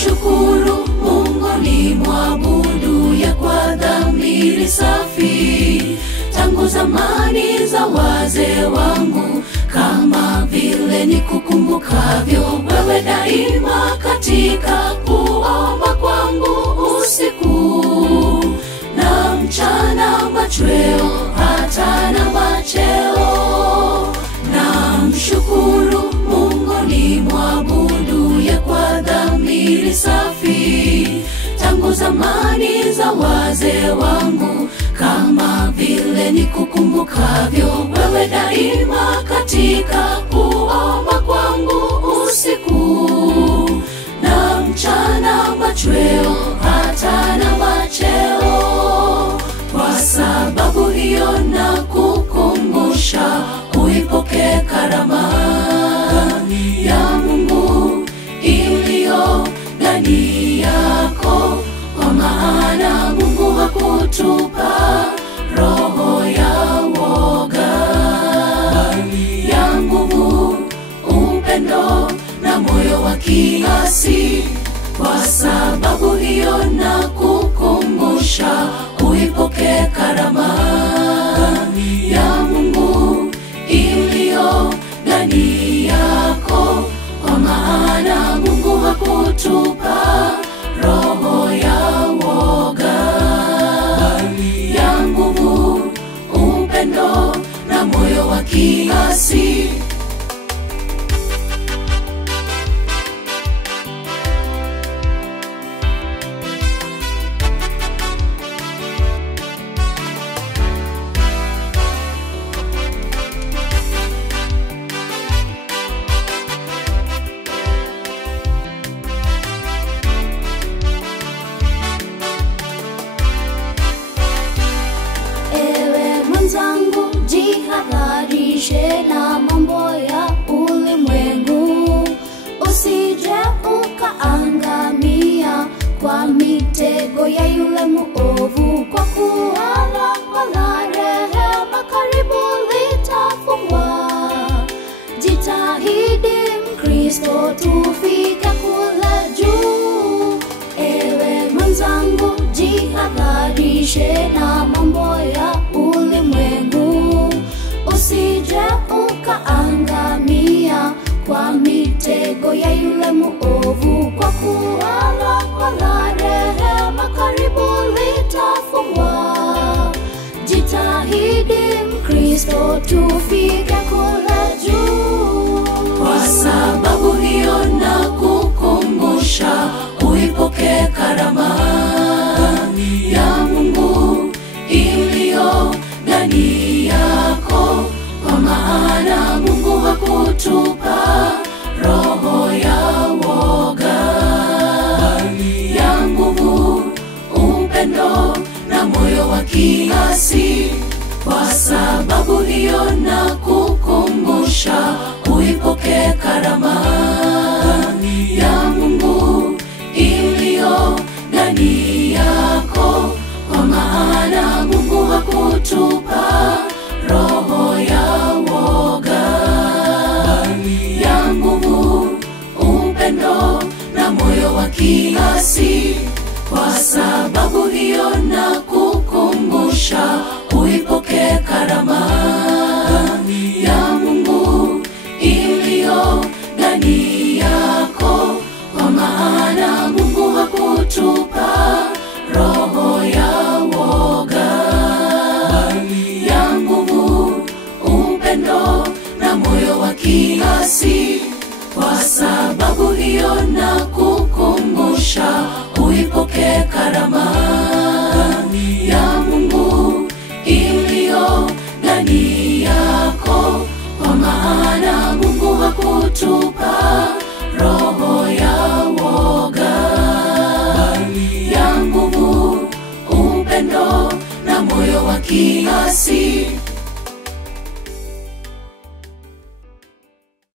mshukuru Mungu ni mwabudu ya kwa dhamiri safi. Tangu zamani za wazee wangu, kama vile nikukumbukavyo, wewe daima katika kuomba kwangu usiku na mchana, machweo hata na macheo. Na mshukuru Mungu ni mwabudu ya kwa dhamiri safi. Tangu zamani za wazee wangu, kama vile nikukumbukavyo, wewe daima katika kuomba kwangu usiku na mchana, machweo hata na macheo. Kwa sababu hiyo na kukumbusha, uipoke karama ya Mungu iliyo ndani yako, kwa maana Mungu hakutupa roho ya woga, ya nguvu, upendo na moyo wa kiasi. Kwa sababu hiyo na kukumbusha, uipoke karama ya Mungu iliyo ndani yako, kwa maana Mungu hakutupa roho ya woga, ya nguvu, upendo na moyo wa kiasi. Jihadharishe na mambo ya ulimwengu, usije ukaangamia kwa mitego ya yule muovu, kwa kuwa lango la rehema karibu litafungwa. Jitahidi Mkristo tufike kule juu. Ewe mwenzangu, jihadharishe na mambo ya ulimwengu, usije ukaangamia kwa mitego ya yule muovu, kwa kuwa lango la rehema karibu litafungwa. Jitahidi Mkristo tufike kule juu. Kwa sababu hiyo na kukumbusha, uipoke karama ya Mungu iliyo ndani yako, kwa maana Mungu hakutupa roho ya woga, ya nguvu, upendo na moyo wa kiasi. Kwa sababu hiyo na kukumbusha, uipoke karama ya Mungu iliyo ndani yako, kwa maana Mungu hakutupa roho ya woga, ya nguvu, upendo na moyo wa kiasi. Kwa sababu hiyo na kukumbusha, uipoke karama ya Mungu iliyo ndani yako, kwa maana Mungu hakutupa roho ya woga, ya nguvu, upendo na moyo wa kiasi. Kwa sababu hiyo na kukumbusha, uipoke karama ya Mungu iliyo ndani yako, kwa maana Mungu hakutupa roho ya woga, ya nguvu, upendo na moyo wa kiasi.